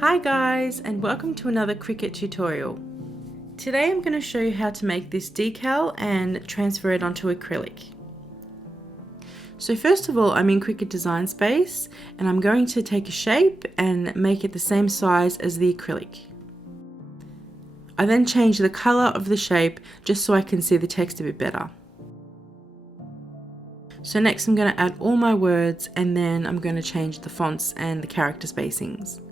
Hi guys, and welcome to another Cricut tutorial. Today I'm going to show you how to make this decal and transfer it onto acrylic. So first of all, I'm in Cricut Design Space and I'm going to take a shape and make it the same size as the acrylic. I then change the colour of the shape just so I can see the text a bit better. So next I'm going to add all my words and then I'm going to change the fonts and the character spacings.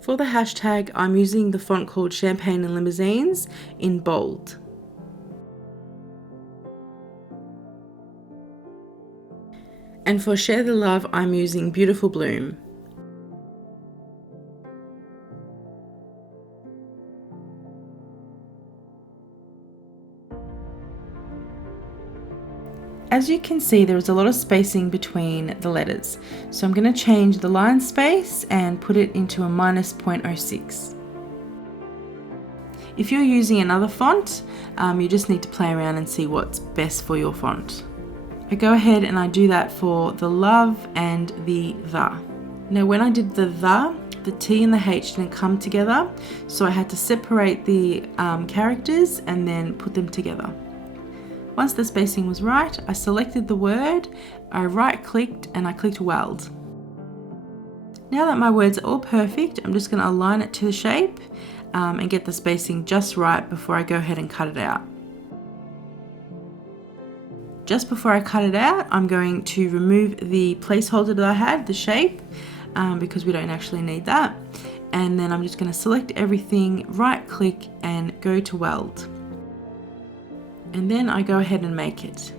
For the hashtag, I'm using the font called Champagne and Limousines in bold. And for Share the Love, I'm using Beautiful Bloom. As you can see, there is a lot of spacing between the letters. So I'm going to change the line space and put it into a -0.06. If you're using another font, you just need to play around and see what's best for your font. I go ahead and I do that for the love and the. Now when I did the T and the H didn't come together, so I had to separate the characters and then put them together. Once the spacing was right, I selected the word, I right-clicked and I clicked weld. Now that my words are all perfect, I'm just going to align it to the shape and get the spacing just right before I go ahead and cut it out. Just before I cut it out, I'm going to remove the placeholder that I had, the shape, because we don't actually need that. And then I'm just going to select everything, right-click and go to weld. And then I go ahead and make it.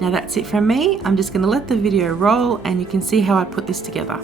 Now that's it from me. I'm just going to let the video roll and you can see how I put this together.